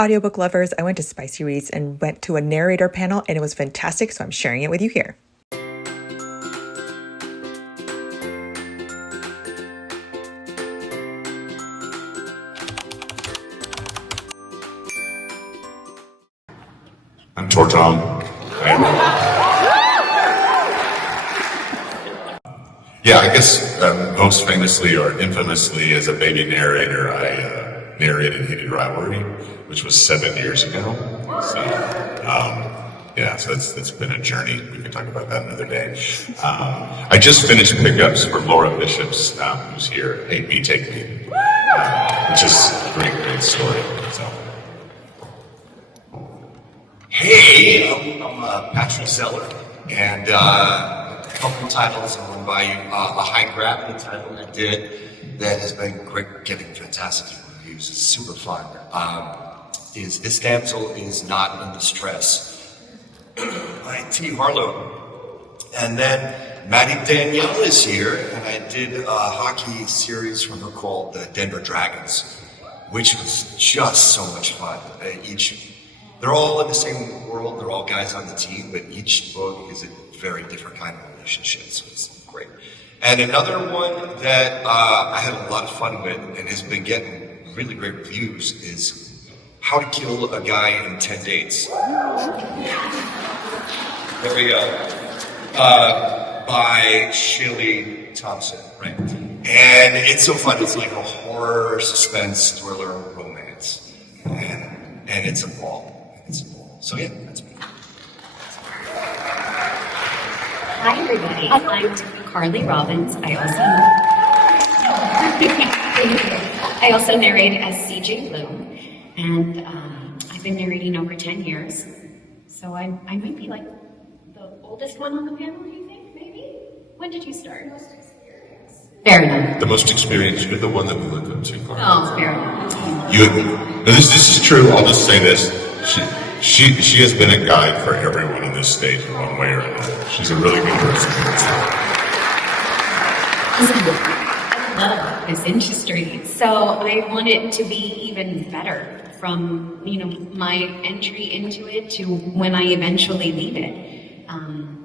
Audiobook lovers, I went to Spicy Reads and went to a narrator panel, and it was fantastic, so I'm sharing it with you here. I'm Tortom. Yeah, I guess most famously or infamously as a baby narrator, I narrated Heated Rivalry, which was 7 years ago. So, so that's been a journey. We can talk about that another day. I just finished pickups for Laura Bishop's, who's here, Hate Me, Take Me, which is a great story. So. Hey, I'm Patrick Zeller, and a couple titles. I'm going to buy you a high gravity title I did that has been great, getting fantastic reviews. It's super fun. Is This Damsel Is Not in Distress by T. Harlow. And then Maddie Danielle is here, and I did a hockey series from her called The Denver Dragons, which was just so much fun. They're all in the same world, they're all guys on the team, but each book is a very different kind of relationship, so it's great. And another one that I had a lot of fun with and has been getting really great reviews is How to Kill a Guy in 10 Dates. There we go. By Shelley Thompson, right? And it's so fun, it's like a horror, suspense, thriller, romance. And it's a ball. So yeah, that's me. Hi everybody, I'm Carly Robbins. I also narrate as CJ Bloom, and I've been narrating over 10 years. So I might be like the oldest one on the panel, do you think, maybe? When did you start? Fair enough. The most experienced, you're the one that we look up to, Carly. Oh, fair enough. This is true, I'll just say this. She has been a guide for everyone in this state in one way or another. She's a really good person. I love this industry, so I want it to be even better from my entry into it to when I eventually leave it.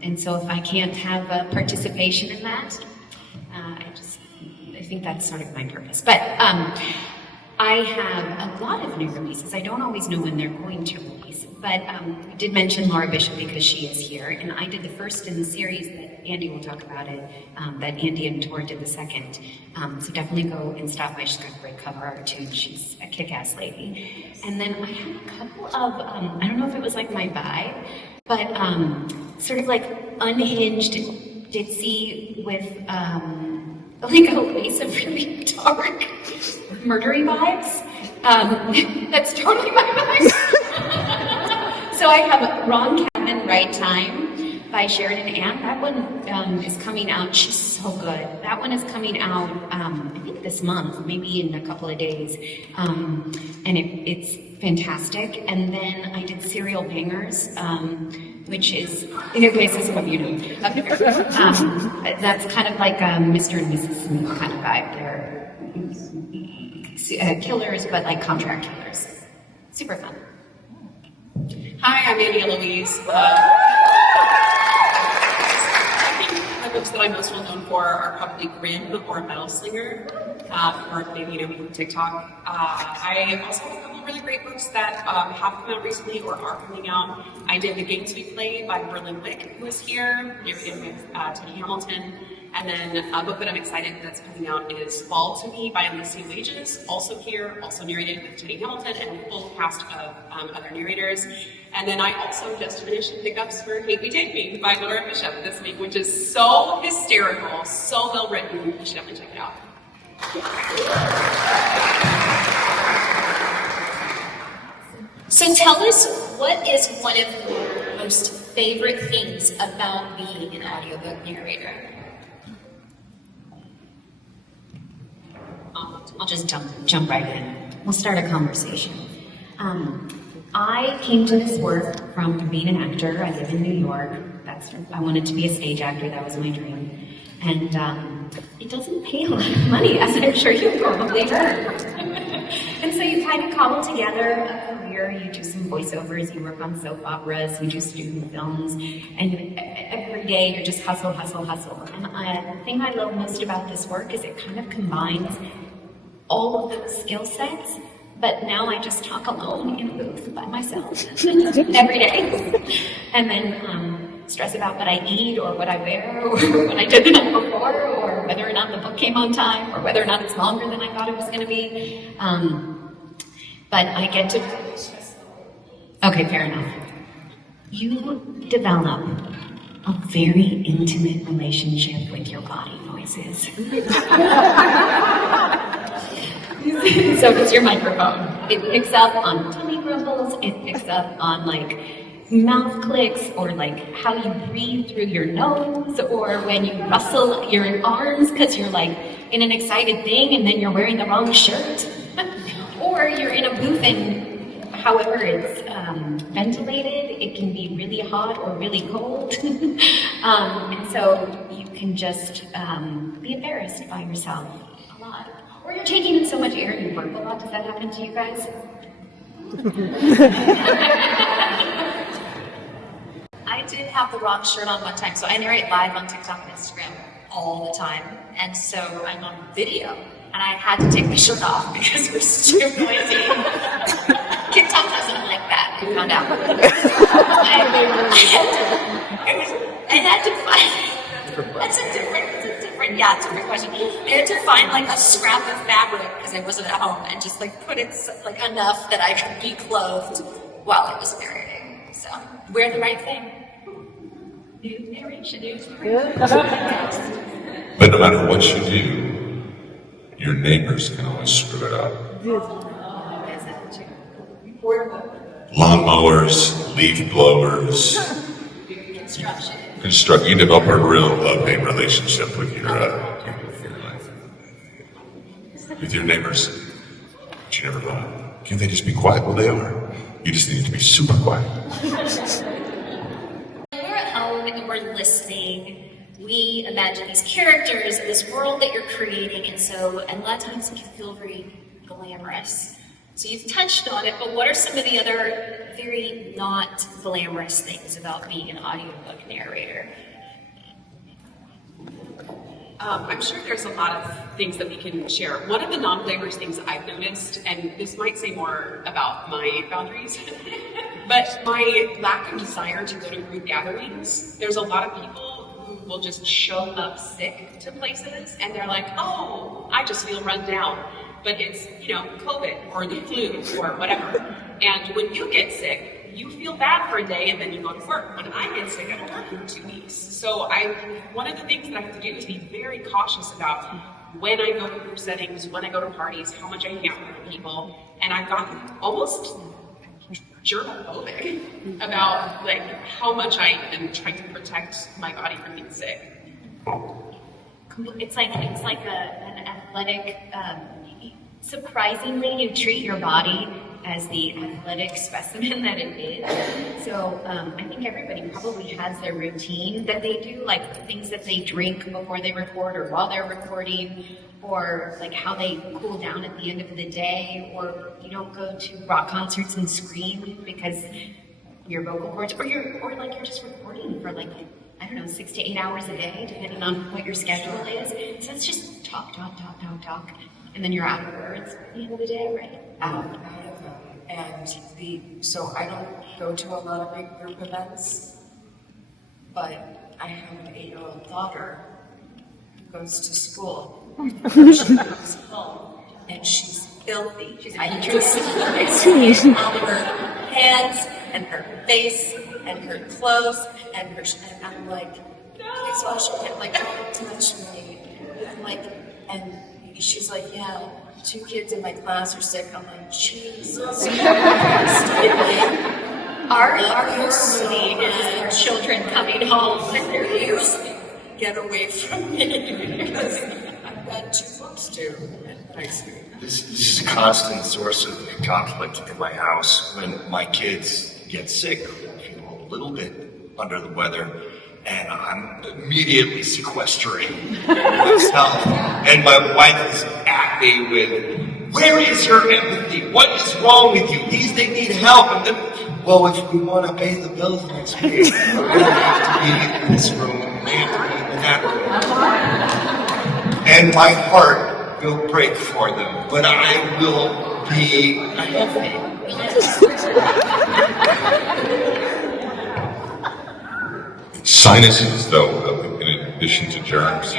And so if I can't have a participation in that, I think that's sort of my purpose. But I have a lot of new releases. I don't always know when they're going to release, but we did mention Laura Bishop because she is here, and I did the first in the series that Andy will talk about it, that Andy and Tor did the second. So definitely go and stop by. She's got a great cover art too. She's a kick-ass lady. And then I had a couple of, I don't know if it was like my vibe, but sort of like unhinged ditzy with like a lace of really dark murdery vibes. That's totally my vibe. So I have Wrong Cabin, Right Time by Sheridan Ann. That one is coming out. She's so good. That one is coming out, I think this month, maybe in a couple of days. And it's fantastic. And then I did Serial Bangers, which is, okay, so some of you know. That's kind of like a Mr. and Mrs. Smith kind of vibe. They're killers, but like contract killers. Super fun. Hi, I'm Annie Eloise. I think the books that I'm most well known for are probably Grim or Metal Slinger, or maybe you know me from TikTok. I also have a couple really great books that have come out recently or are coming out. I did The Games We Play by Berlin Wick, who is here, narrated with Teddy Hamilton. And then a book that I'm excited that's coming out is Fall to Me by Alicia Wages, also here, also narrated with Teddy Hamilton and a full cast of other narrators. And then I also just finished pickups for Hate Me, Take Me by Laura Bishop this week, which is so hysterical, so well written. You should definitely check it out. So tell us, what is one of your most favorite things about being an audiobook narrator? I'll just jump right in. We'll start a conversation. I came to this work from being an actor. I live in New York. I wanted to be a stage actor. That was my dream. And it doesn't pay a lot of money, as I'm sure you've probably heard. And so you kind of cobble together a career, you do some voiceovers, you work on soap operas, you do student films, and every day you're just hustle, hustle, hustle. And the thing I love most about this work is it kind of combines all of those skill sets, but now I just talk alone in a booth by myself every day. And then stress about what I eat or what I wear or what I did the night before or whether or not the book came on time or whether or not it's longer than I thought it was going to be. But I get to... Okay, fair enough. You develop a very intimate relationship with your body voices. So does your microphone. It picks up on tummy grumbles, it picks up on mouth clicks, or how you breathe through your nose, or when you rustle your arms because you're in an excited thing and then you're wearing the wrong shirt. Or you're in a booth and however it's ventilated, it can be really hot or really cold. And so you can just be embarrassed by yourself a lot. Or you're taking in so much air and you burp a lot. Does that happen to you guys? I did have the wrong shirt on one time, so I narrate live on TikTok and Instagram all the time, and so I'm on video, and I had to take my shirt off because it was too noisy. TikTok doesn't like that, I found out. I had to find, it's a different question. I had to find a scrap of fabric because I wasn't at home and just put it enough that I could be clothed while I was narrating. So wear the right thing. New narration. But no matter what you do, your neighbors can always screw it up. Lawnmowers, leaf blowers, construction. You develop a real love-hate relationship with your life, with your neighbors. But you never thought, can't they just be quiet? Well, they are. You just need to be super quiet. When we're at home and we're listening, we imagine these characters and this world that you're creating, and a lot of times it can feel very glamorous. So you've touched on it, but what are some of the other very not glamorous things about being an audiobook narrator? I'm sure there's a lot of things that we can share. One of the non-glamorous things I've noticed, and this might say more about my boundaries, but my lack of desire to go to group gatherings. There's a lot of people who will just show up sick to places, and they're like, oh, I just feel run down. But it's, COVID or the flu or whatever. And when you get sick, you feel bad for a day and then you go to work. When I get sick, I don't work for 2 weeks. So one of the things that I have to do is be very cautious about when I go to group settings, when I go to parties, how much I hang out with people. And I've gotten almost germophobic about how much I am trying to protect my body from being sick. It's like an athletic. Surprisingly, you treat your body as the athletic specimen that it is. So I think everybody probably has their routine that they do, things that they drink before they record or while they're recording, or how they cool down at the end of the day, or you don't go to rock concerts and scream because your vocal cords, or you're just recording for 6 to 8 hours a day, depending on what your schedule is. So it's just talk. And then you're out of words at the end of the day, right? Out of them. And so I don't go to a lot of big group events, but I have an 8-year-old daughter who goes to school. She comes home and she's filthy. I can see it on her hands and her face and her clothes and and I'm like, please wash your hands, don't touch me. And she's like, yeah, 2 kids in my class are sick. I'm like, Jesus. Our movie is children coming home with their youth. Get away from me because I've got 2 books due in high school. This is a constant source of conflict in my house when my kids get sick, feel a little bit under the weather, and I'm immediately sequestering myself. And my wife is at me with Where is your empathy? What is wrong with you? They need help. And then, well, if we want to pay the bills next week, we're going to have to be in this room, and they have to be in that room. And my heart will break for them, but I will be healthy. Sinuses, though, in addition to germs.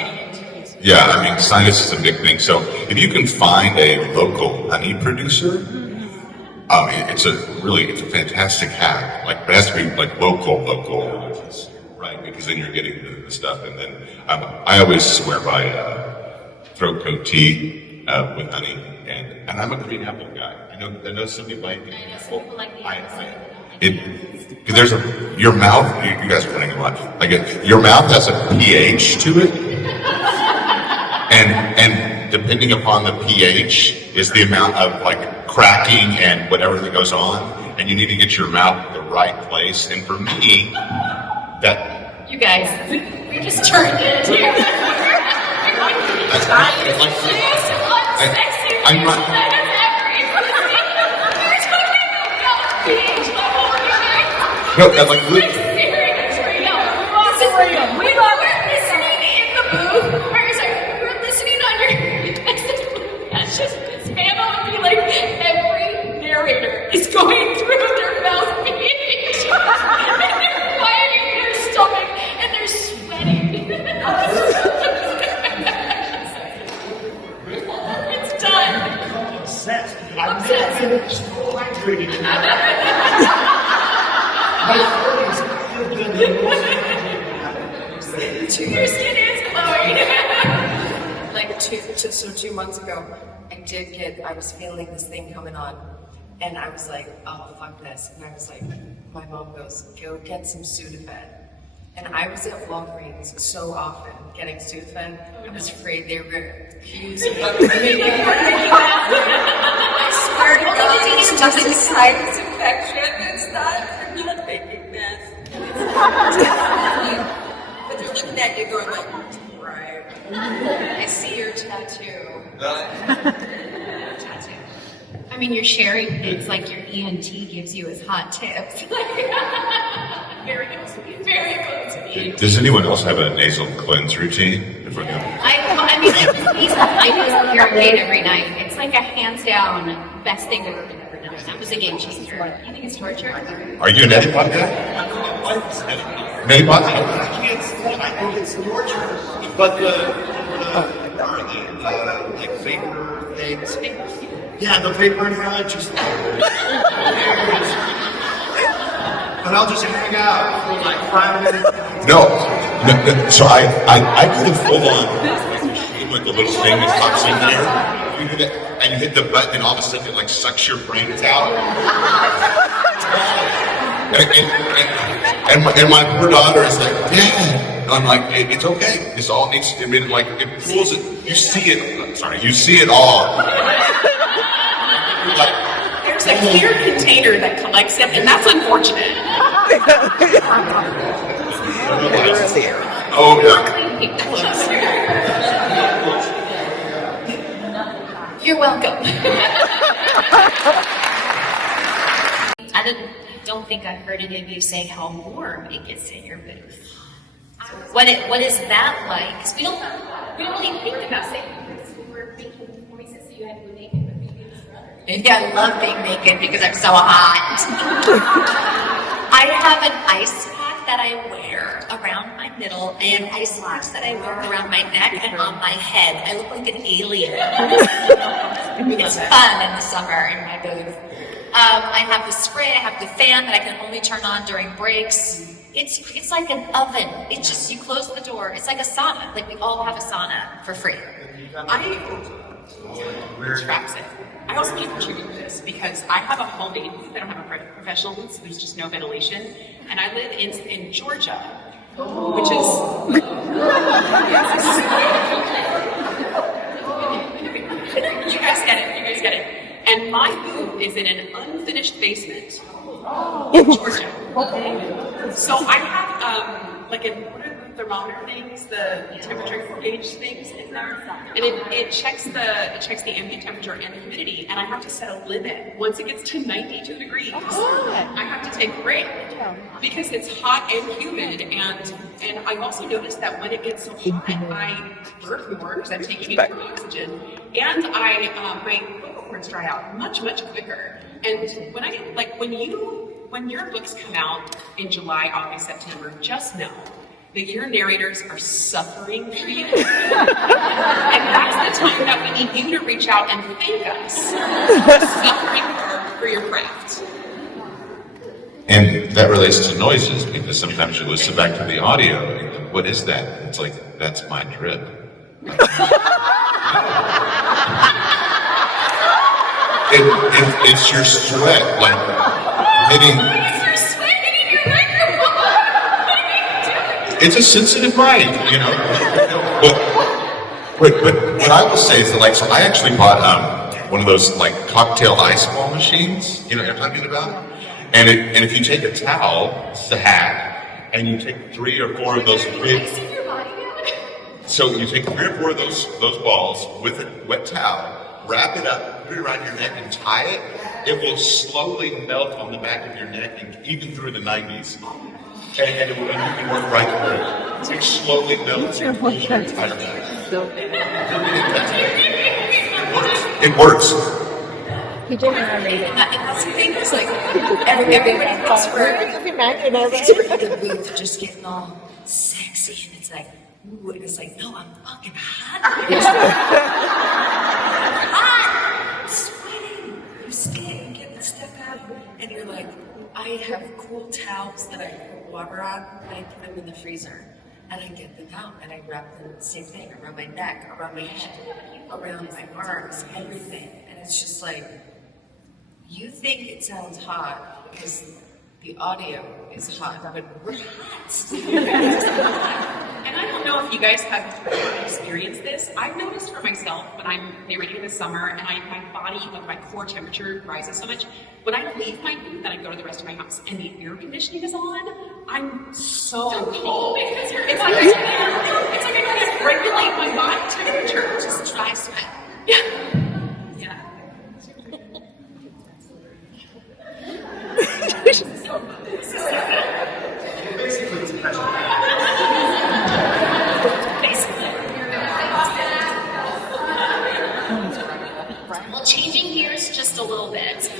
Yeah, I mean, sinus is a big thing. So if you can find a local honey producer, it's a fantastic hack. Like, it has to be like local, right? Because then you're getting the stuff. And then I always swear by throat coat tea with honey, and I'm a green apple guy. I know some people like green apple. Because your mouth. You guys are running a lot. Like your mouth has a pH to it. And depending upon the pH is the amount of like cracking and whatever that goes on, and you need to get your mouth in the right place. And for me, that You guys, we just turned into I'm not. No, that's like is going through their mouth pH. Quiet in their stomach and they're sweating. It's done. Obsessed. I'm obsessed. My 40s have been the most. Your skin is glowing. Like 2 months ago, I was feeling this thing coming on. And I was like, oh, fuck this. And I was like, my mom goes, go get some Sudafed. And I was at Walgreens so often getting Sudafed, I was afraid they were going to accuse me of making I swear to God, it's just a sinus infection. It's not, you're not making this. But they're looking at you going like, right. I see your tattoo. I mean, you're sharing things like your ENT gives you as hot tips. Very good to me. Very good to me. Does anyone else have a nasal cleanse routine? I mean, I use a hearing aid every night. It's like a hands down best thing I've ever done. That was a game changer. You think it's torture? Are you an Edipod guy? Edipod? I can't stand. I think it's torture. But the like vapor things. Yeah, the vapor inhaler just. But I'll just hang out for like 5 minutes. No. So I do the full on machine with the little thing that pops in there. You do that, and you hit the button, and all of a sudden it like sucks your brains out. And my poor daughter is like, Dad. I'm like, it's okay. This all needs to be like it pulls it. You see it. Sorry, you see it all. There's a clear container that collects it, and that's unfortunate. Oh yeah. You're welcome. I don't think I've heard any of you say how warm it gets in your booth. What is that like? 'Cause we don't really think about it. We were thinking when we said so you had to be naked, but maybe it was brother. Yeah, I love being naked because I'm so hot. I have an ice pack that I wear around my middle. I have ice packs that I wear around my neck and on my head. I look like an alien. It's fun in the summer in my booth. I have the spray, I have the fan that I can only turn on during breaks. It's like an oven. It's just, you close the door. It's like a sauna. Like we all have a sauna for free. I also want to contribute to this because I have a homemade booth. I don't have a professional booth, so there's just no ventilation. And I live in Georgia, which is... You guys get it. And my booth is in an unfinished basement in Georgia. So I have like a thermometer things, the temperature gauge things in there, and it checks the ambient temperature and the humidity, and I have to set a limit. Once it gets to 92 degrees, I have to take a break because it's hot and humid, and I've also noticed that when it gets so hot, I burp more because I'm taking in more oxygen, and my vocal cords dry out much quicker. And when your books come out in July, August, September, just know that your narrators are suffering for you. And that's the time that we need you to reach out and thank us for suffering for your craft. And that relates to noises, because sometimes you listen back to the audio, and what is that? It's like, that's my drip. It's your sweat, like hitting. You're sweating in your microphone. It's a sensitive mic, you know. But what I will say is that, like, so I actually bought one of those like cocktail ice ball machines. You know what I'm talking about? And if you take a towel, it's a hat, and you take 3 or 4 of those big. So you take 3 or 4 of those balls with a wet towel, wrap it up, put it around your neck, and tie it. It will slowly melt on the back of your neck, and even through the 90s. And you can work right through it. It slowly melts your entire back. It works. He didn't narrate it. And that's the thing, it's like, everybody thinks we're in the booth just getting all sexy, and it's like, ooh, and it's like, no, I'm fucking hot. I'm sweating. I'm scared, I'm getting stuff out. And you're like, I have cool towels that I put water on, and I put them in the freezer. And I get them out, and I wrap them, same thing, around my neck, around my head, around my arms, everything. And it's just like, you think it sounds hot because the audio is hot, but we're hot. And I don't know if you guys have experienced this. I've noticed for myself when I'm narrating in the summer and my body, like my core temperature rises so much, when I leave my booth and I go to the rest of my house and the air conditioning is on, I'm so cold because it's like I can't regulate my body temperature. Just dry sweat. Yeah. Yeah. Well, changing gears just a little bit.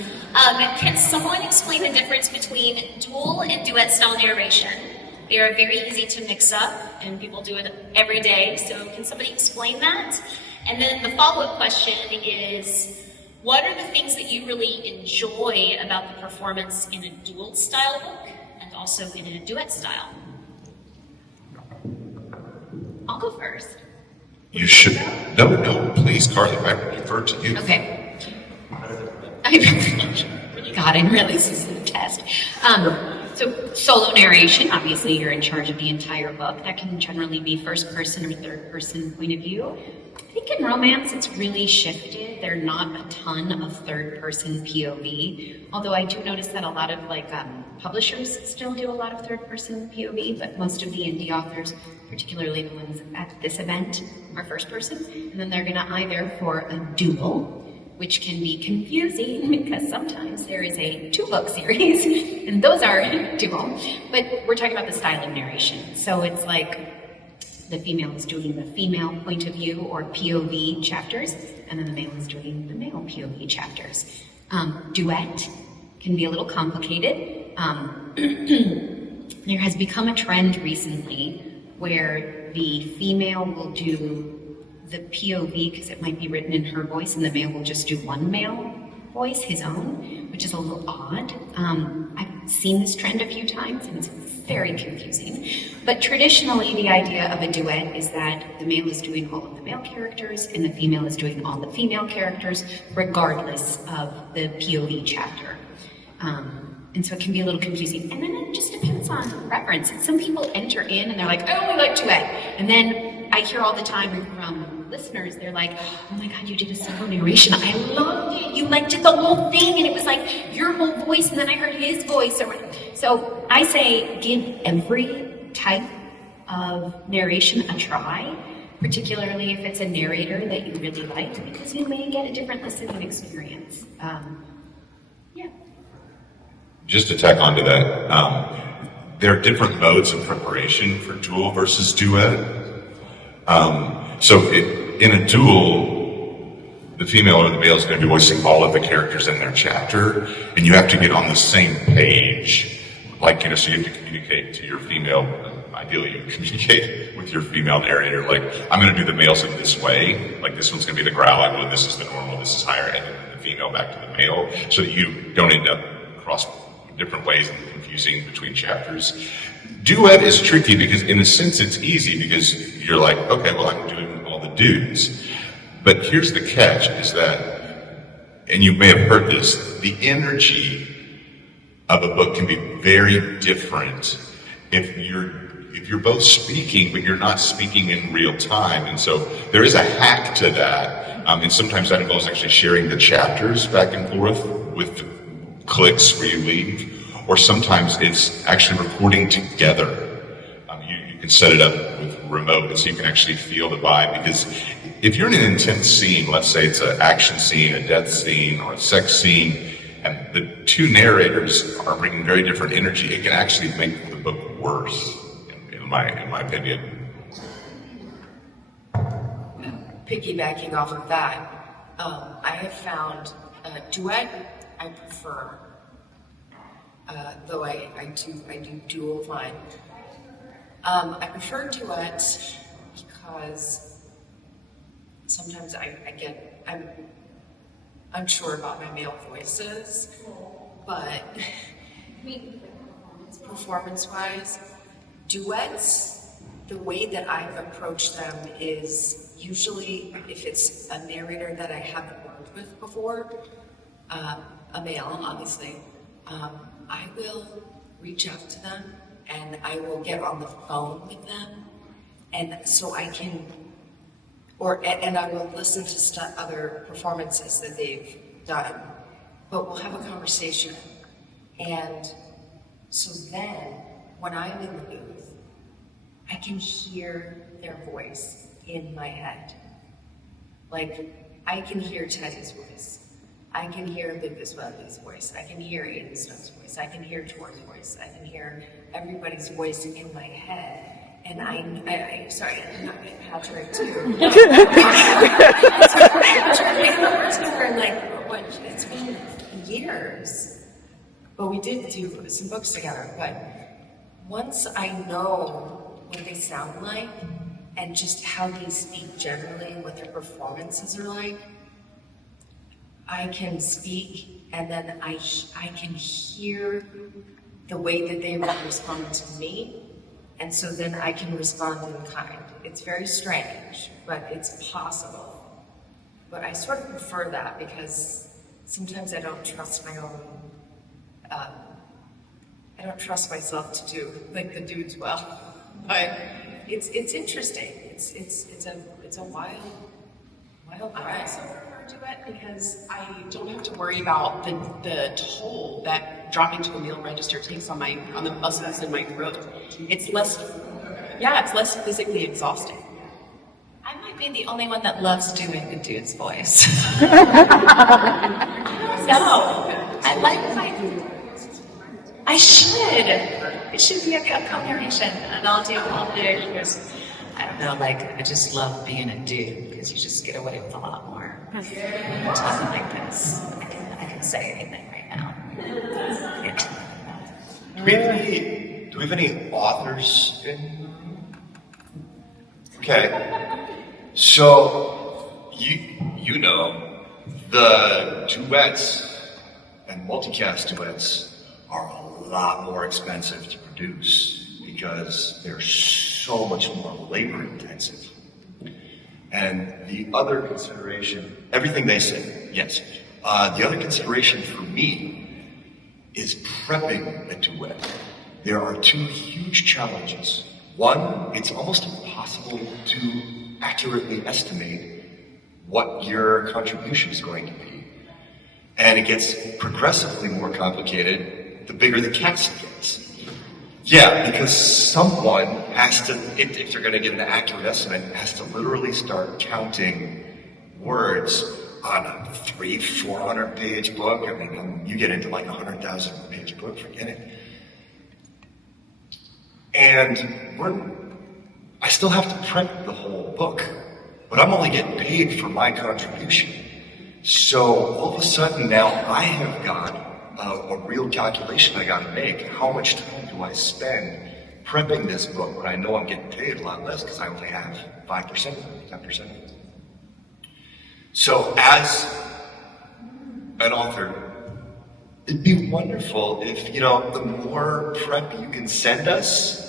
Can someone explain the difference between dual and duet style narration? They are very easy to mix up, and people do it every day. So can somebody explain that? And then the follow-up question is, what are the things that you really enjoy about the performance in a dual style book and also in a duet style? I'll go first. You should. No, please, Carly. I refer to you. Okay. God, I'm really seasoned the test. So solo narration, obviously you're in charge of the entire book. That can generally be first person or third person point of view. I think in romance it's really shifted. There are not a ton of third person POV, although I do notice that a lot of publishers still do a lot of third person POV, but most of the indie authors, particularly the ones at this event, are first person, and then they're gonna either for a dual, which can be confusing because sometimes there is a 2-book series, and those are dual. But we're talking about the style of narration. So it's like the female is doing the female point of view or POV chapters, and then the male is doing the male POV chapters. Duet can be a little complicated. There has become a trend recently where the female will do the POV because it might be written in her voice, and the male will just do one male voice, his own, which is a little odd. I've seen this trend a few times, and it's very confusing. But traditionally, the idea of a duet is that the male is doing all of the male characters, and the female is doing all the female characters, regardless of the POV chapter. And so it can be a little confusing. And then it just depends on preference. Some people enter in and they're like, I only like duet. And then I hear all the time from listeners, they're like, oh my God, you did a solo narration. I loved it. You did the whole thing. And it was like your whole voice. And then I heard his voice. So I say give every type of narration a try, particularly if it's a narrator that you really like, because you may get a different listening experience. Yeah. Just to tack onto that, there are different modes of preparation for duel versus duet. In a duel, the female or the male is going to be voicing all of the characters in their chapter, and you have to get on the same page. Like, so you have to communicate to your female, ideally you communicate with your female narrator, like, I'm going to do the males in this way, like this one's going to be the growling one, this is the normal, this is higher, and then the female back to the male, so that you don't end up cross different ways and confusing between chapters. Duet is tricky because in a sense it's easy because you're like, okay, well I'm doing all the dudes. But here's the catch is that, and you may have heard this, the energy of a book can be very different if you're both speaking, but you're not speaking in real time. And so there is a hack to that. And sometimes that involves actually sharing the chapters back and forth with clicks where you leave. Or sometimes it's actually recording together. You can set it up with remote, and so you can actually feel the vibe. Because if you're in an intense scene, let's say it's an action scene, a death scene, or a sex scene, and the two narrators are bringing very different energy, it can actually make the book worse, in my opinion. Piggybacking off of that, I have found duet I prefer, though I do dual fine. I prefer duet because sometimes I'm unsure about my male voices, but performance-wise, duets, the way that I've approached them is usually if it's a narrator that I haven't worked with before, a male, obviously, I will reach out to them and I will get on the phone with them, and so I can, and I will listen to other performances that they've done, but we'll have a conversation, and so then when I'm in the booth, I can hear their voice in my head. Like, I can hear Teddy's voice. I can hear Lucas Welby's voice. I can hear Aiden Stone's voice. I can hear Tor's voice. I can hear everybody's voice in my head. And sorry, I'm not getting Patrick too. It's been years. But we did do some books together. But once I know what they sound like and just how they speak generally, what their performances are like, I can speak, and then I can hear the way that they will respond to me, and so then I can respond in kind. It's very strange, but it's possible. But I sort of prefer that because sometimes I don't trust my own, I don't trust myself to do like the dudes well. But it's interesting. It's a wild ride. Duet because I don't have to worry about the toll that dropping to a male register takes on the muscles in my throat. It's less physically exhausting. I might be the only one that loves doing the dude's voice. No, I like I should. It should be a co-narration, and I'll do yours. I don't know, I just love being a dude because you just get away with a lot more. Talking like this, I can say anything right now. Yeah. Do we have any authors in? Okay, so you know the duets and multicast duets are a lot more expensive to produce because they're so much more labor intensive. And the other consideration, everything they say, yes. The other consideration for me is prepping a duet. There are two huge challenges. One, it's almost impossible to accurately estimate what your contribution is going to be. And it gets progressively more complicated the bigger the cast gets. Yeah, because someone has to, if they're going to get an accurate estimate, has to literally start counting words on a 300-400 page book. I mean, you get into like a 100,000 page book, forget it. And I still have to print the whole book, but I'm only getting paid for my contribution. So all of a sudden now I have got a real calculation I got to make. How much time do I spend prepping this book when I know I'm getting paid a lot less because I only have 5% of it, 10% of it. So as an author, it'd be wonderful if, the more prep you can send us,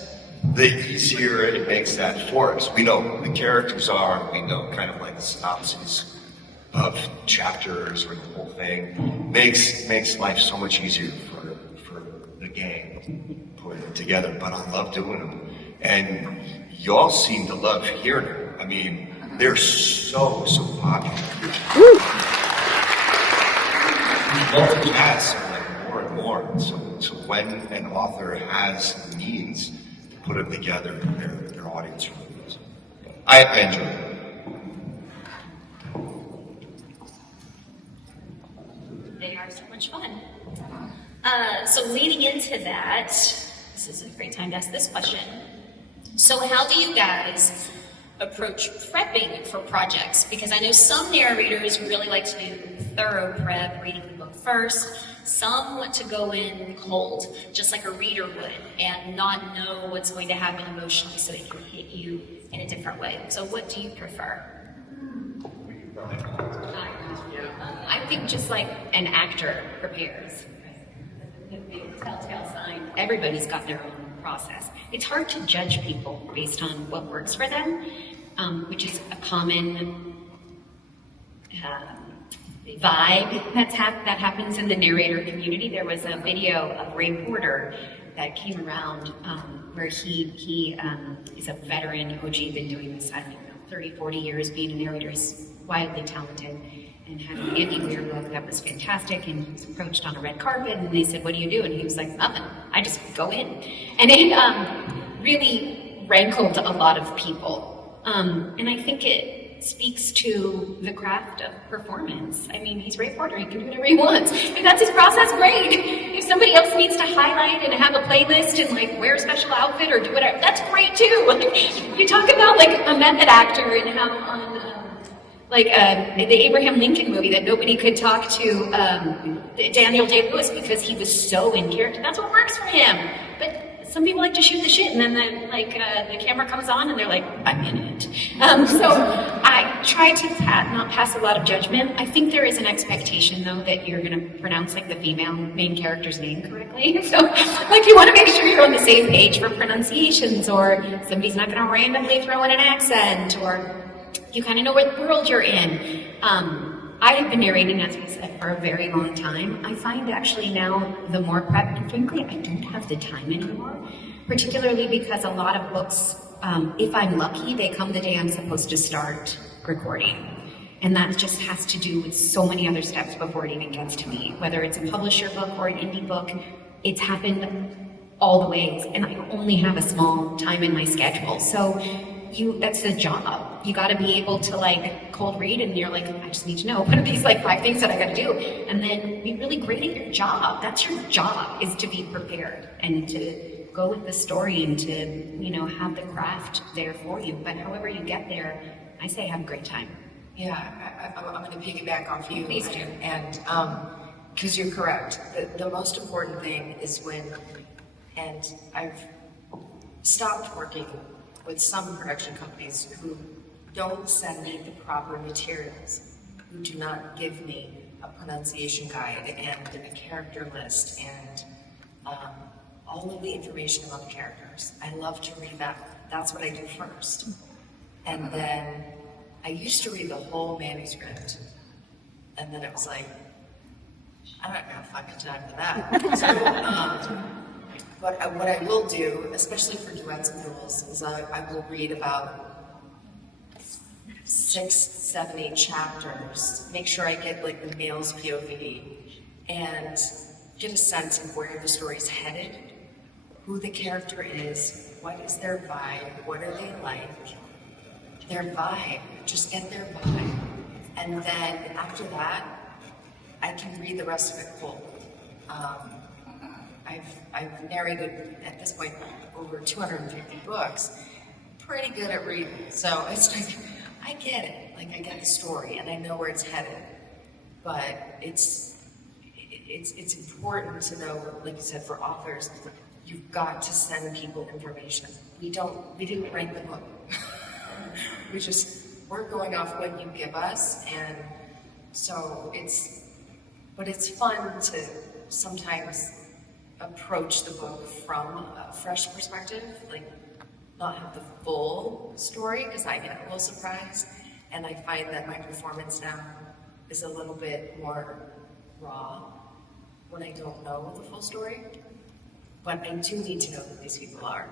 the easier it makes that for us. We know who the characters are, we know kind of like the synopses of chapters or the whole thing. Makes life so much easier for the gang putting it together. But I love doing them. And y'all seem to love hearing them. I mean, they're so popular. Multiple has like more and more. So when an author has the means to put them together, their audience really loves it. I enjoy it. They are so much fun. So leading into that, this is a great time to ask this question. So how do you guys approach prepping for projects? Because I know some narrators really like to do thorough prep, reading the book first. Some want to go in cold, just like a reader would, and not know what's going to happen emotionally so it can hit you in a different way. So what do you prefer? I think just like an actor prepares. The telltale sign, everybody's got their own process. It's hard to judge people based on what works for them, which is a common vibe that happens in the narrator community. There was a video of Ray Porter that came around where he is a veteran OG, been doing this, 30, 40 years being a narrator. He's wildly talented and had an Andy Weir book that was fantastic, and he was approached on a red carpet and they said, "What do you do?" And he was like, "Nothing, I just go in." And it really rankled a lot of people. And I think it speaks to the craft of performance. I mean, he's Ray Porter, he can do whatever he wants. If that's his process, great. If somebody else needs to highlight and have a playlist and like wear a special outfit or do whatever, that's great too. Like, you talk about like a method actor and how on the Abraham Lincoln movie that nobody could talk to Daniel Day-Lewis because he was so in character. That's what works for him. But some people like to shoot the shit, and then the camera comes on, and they're like, "I'm in it." So I try to not pass a lot of judgment. I think there is an expectation, though, that you're going to pronounce like the female main character's name correctly. So like you want to make sure you're on the same page for pronunciations, or somebody's not going to randomly throw in an accent, or you kind of know what world you're in. I have been narrating, as I said, for a very long time. I find actually now the more prep, and frankly, I don't have the time anymore, particularly because a lot of books, if I'm lucky, they come the day I'm supposed to start recording. And that just has to do with so many other steps before it even gets to me. Whether it's a publisher book or an indie book, it's happened all the ways, and I only have a small time in my schedule. So that's the job. You got to be able to like cold read, and you're like, I just need to know what are these like 5 things that I got to do, and then be really great at your job. That's your job, is to be prepared and to go with the story and to have the craft there for you. But however you get there, I say have a great time. Yeah, I'm going to piggyback off you. Please do. And because you're correct, the most important thing is and I've stopped working with some production companies who don't send me the proper materials, who do not give me a pronunciation guide and a character list and all of the information about the characters. I love to read that. That's what I do first. And then I used to read the whole manuscript, and then it was like, I don't have fucking time for that. But what I will do, especially for duets and duels, is I will read about 6, 7, 8 chapters, make sure I get like the male's POV, and get a sense of where the story's headed, who the character is, what is their vibe, what are they like, their vibe, just get their vibe. And then after that, I can read the rest of it cold. I've narrated at this point over 250 books, pretty good at reading. So it's like, I get it, like I get the story and I know where it's headed. But it's important to know, like you said, for authors, you've got to send people information. We didn't write the book. We're going off what you give us, and so it's fun to sometimes approach the book from a fresh perspective, like not have the full story, because I get a little surprised, and I find that my performance now is a little bit more raw when I don't know the full story. But I do need to know who these people are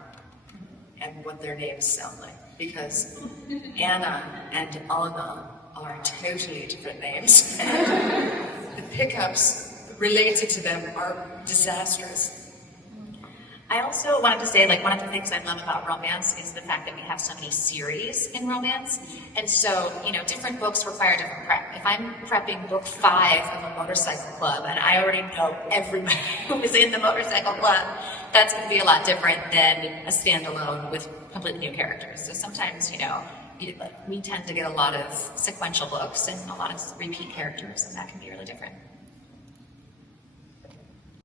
and what their names sound like, because Anna and Anna are totally different names. And the pickups related to them are disastrous. I also wanted to say, like, one of the things I love about romance is the fact that we have so many series in romance. And so, different books require different prep. If I'm prepping book 5 of a motorcycle club, and I already know everybody who is in the motorcycle club, that's going to be a lot different than a standalone with completely new characters. So sometimes, we tend to get a lot of sequential books and a lot of repeat characters, and that can be really different.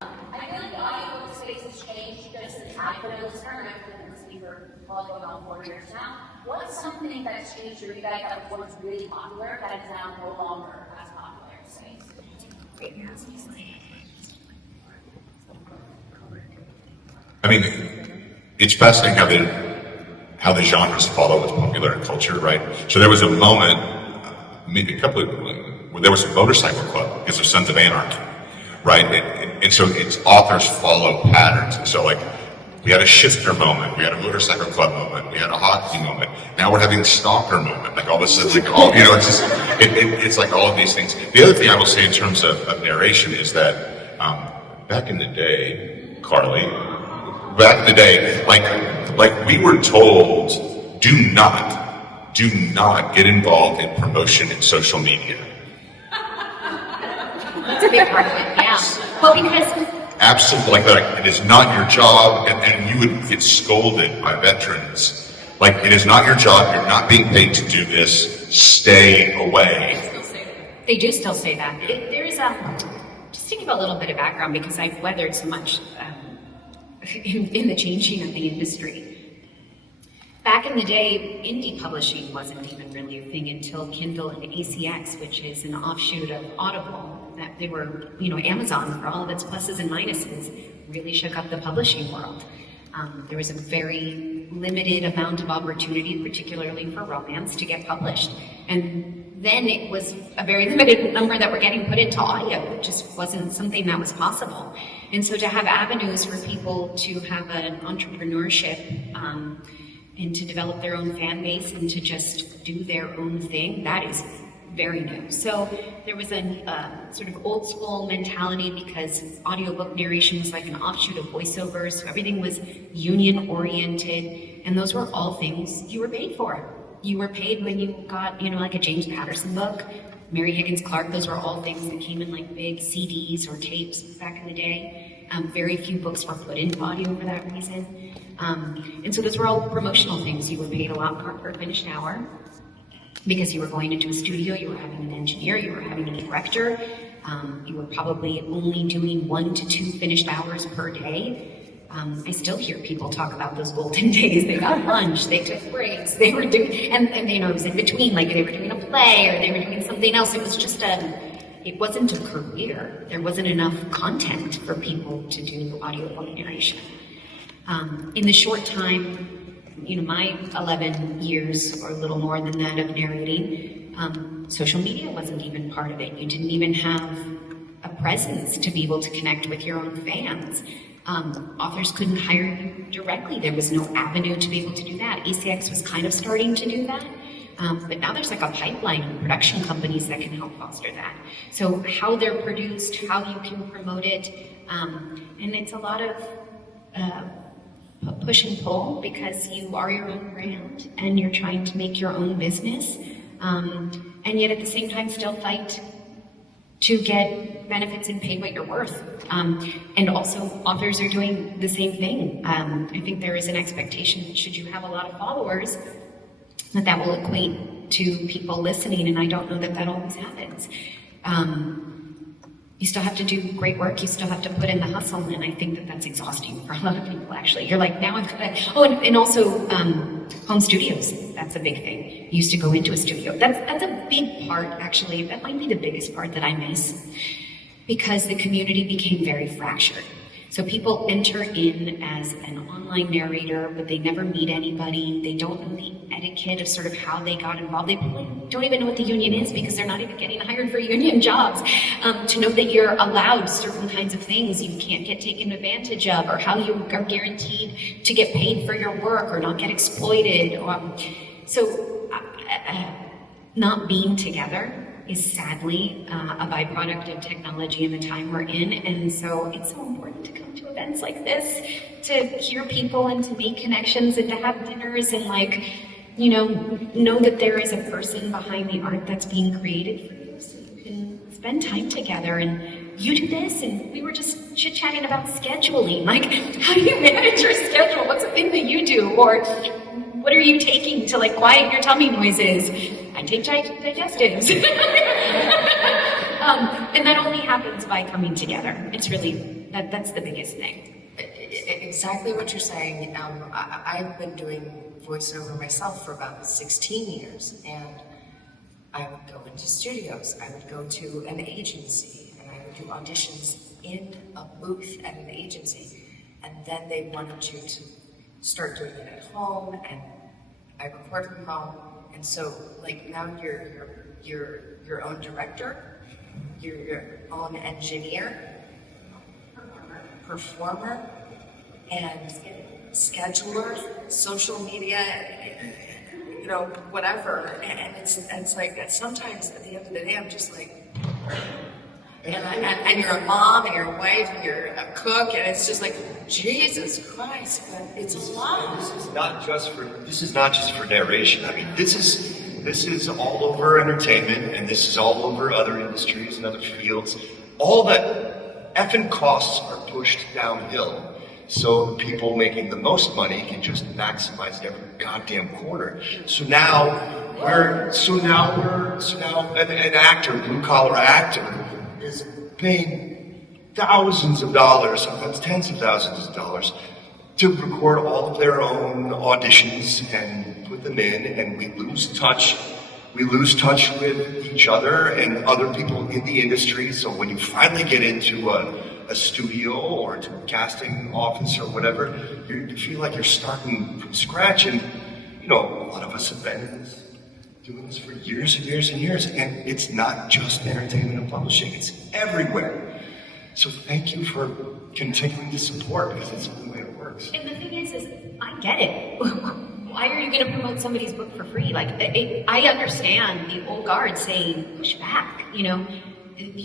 I feel like the audiobook space has changed just after those term. I've been in this speaker probably going on 4 years now. What's something that's changed for you guys that was really popular that is now no longer as popular in space? I mean, it's fascinating how the genres follow what's popular in culture, right? So there was a moment, maybe a couple of, where there was a motorcycle club because of Sons of Anarchy, right? And so its authors follow patterns. And so, like, we had a shifter moment, we had a motorcycle club moment, we had a hockey moment. Now we're having a stalker moment. Like, all of a sudden, like, it's just, it's like all of these things. The other thing I will say in terms of narration is that back in the day, Carly, like we were told, do not get involved in promotion in social media. That's a big part of it, yeah. Well, because Absolutely, like it is not your job, and you would get scolded by veterans. Like, it is not your job, you're not being paid to do this, stay away. they do still say that. There is just to give a little bit of background, because I've weathered so much in the changing of the industry. Back in the day, indie publishing wasn't even really a thing until Kindle and ACX, which is an offshoot of Audible. That they were, Amazon, for all of its pluses and minuses, really shook up the publishing world. There was a very limited amount of opportunity, particularly for romance, to get published. And then it was a very limited number that were getting put into audio. It just wasn't something that was possible. And so to have avenues for people to have an entrepreneurship and to develop their own fan base and to just do their own thing, that is very new. So there was a sort of old school mentality, because audiobook narration was like an offshoot of voiceovers, so everything was union oriented, and those were all things you were paid for. You were paid when you got, like a James Patterson book, Mary Higgins Clark, those were all things that came in like big CDs or tapes back in the day. Very few books were put into audio for that reason. And so those were all promotional things. You were paid a lot more per finished hour, because you were going into a studio, you were having an engineer, you were having a director, you were probably only doing 1 to 2 finished hours per day. I still hear people talk about those golden days. They got lunch, they took breaks, they were doing, and it was in between, like they were doing a play or they were doing something else. It was just it wasn't a career. There wasn't enough content for people to do audiobook narration. In the short time, my 11 years or a little more than that of narrating, social media wasn't even part of it. You didn't even have a presence to be able to connect with your own fans. Authors couldn't hire you directly. There was no avenue to be able to do that. ACX was kind of starting to do that. But now there's like a pipeline of production companies that can help foster that. So how they're produced, how you can promote it, and it's a lot of push and pull because you are your own brand and you're trying to make your own business, and yet at the same time still fight to get benefits and pay what you're worth. And also authors are doing the same thing. I think there is an expectation that should you have a lot of followers, that will equate to people listening, and I don't know that that always happens. You still have to do great work, you still have to put in the hustle, and I think that that's exhausting for a lot of people, actually. You're like, now I've got to... Oh, and also home studios, that's a big thing. You used to go into a studio. That's a big part, actually. That might be the biggest part that I miss, because the community became very fractured. So people enter in as an online narrator, but they never meet anybody. They don't know the etiquette of sort of how they got involved. They probably don't even know what the union is because they're not even getting hired for union jobs. To know that you're allowed certain kinds of things you can't get taken advantage of, or how you are guaranteed to get paid for your work or not get exploited. Not being together is sadly a byproduct of technology and the time we're in, and so it's so important to come to events like this, to hear people and to make connections and to have dinners and know that there is a person behind the art that's being created for you, so you can spend time together. And you do this, and we were just chit-chatting about scheduling, like how do you manage your schedule? What's the thing that you do? Or what are you taking to quiet your tummy noises? I take digestives. And that only happens by coming together. It's really, that's the biggest thing. Exactly what you're saying. I've been doing voiceover myself for about 16 years, and I would go into studios, I would go to an agency, and I would do auditions in a booth at an agency, and then they wanted you to start doing it at home, and I record from home. And so, now you're your own director, you're your own engineer, performer, and scheduler, social media, whatever. And it's like, sometimes at the end of the day, I'm just like, and you're a mom, and you're a wife, and you're a cook, and it's just like, Jesus Christ, but it's a lot. This is not just for narration. I mean, this is all over entertainment, and this is all over other industries and other fields. All that effing costs are pushed downhill, so people making the most money can just maximize every goddamn corner. So now an actor, blue collar actor, is paying thousands of dollars, sometimes tens of thousands of dollars, to record all of their own auditions and put them in, and we lose touch. We lose touch with each other and other people in the industry. So when you finally get into a studio or to a casting office or whatever, you feel like you're starting from scratch. And a lot of us have been doing this for years and years and years, and it's not just entertainment and publishing, it's everywhere. So thank you for continuing to support, because it's the way it works. And the thing is I get it. Why are you going to promote somebody's book for free? I understand the old guard saying, push back, you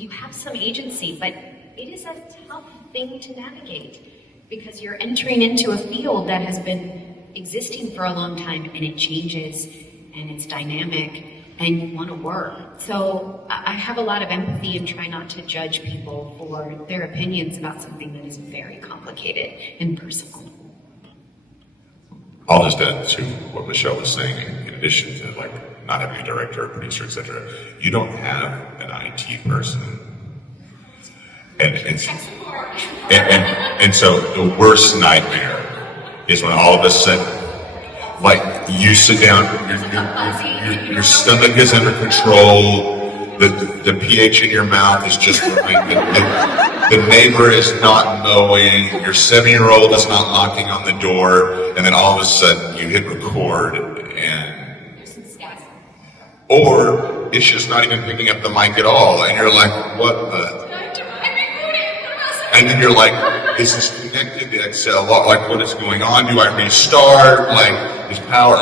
have some agency, but it is a tough thing to navigate, because you're entering into a field that has been existing for a long time, and it changes, and it's dynamic, and you want to work. So I have a lot of empathy and try not to judge people for their opinions about something that is very complicated and personal. I'll just add to what Michelle was saying, in addition to not having a director or producer, etc. You don't have an IT person. And so the worst nightmare is when all of a sudden, you sit down, your stomach is under control, the pH in your mouth is just right, the neighbor is not mowing, your 7-year-old is not knocking on the door, and then all of a sudden you hit record, or it's just not even picking up the mic at all, and you're like, what the? And then you're like, is this connected to Excel? What is going on? Do I restart? Is power,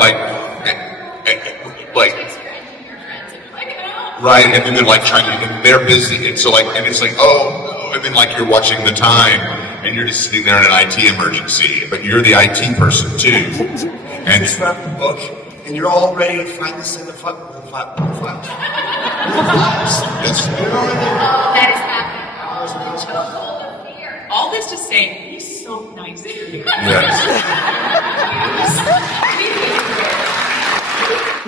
right? And then they're trying to, and they're busy. And so and it's oh no. And then you're watching the time, and you're just sitting there in an IT emergency, but you're the IT person too. And Just wrap the book, and you're all ready to find this in the files. yes. You know what I mean? That is happening. All this to say, he's so nice here. Yes.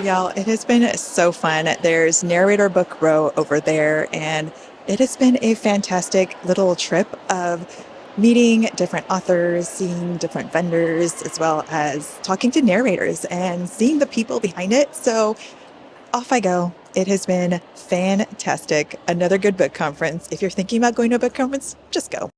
Y'all, it has been so fun. There's Narrator Book Row over there, and it has been a fantastic little trip of meeting different authors, seeing different vendors, as well as talking to narrators and seeing the people behind it. So off I go. It has been fantastic. Another good book conference. If you're thinking about going to a book conference, just go.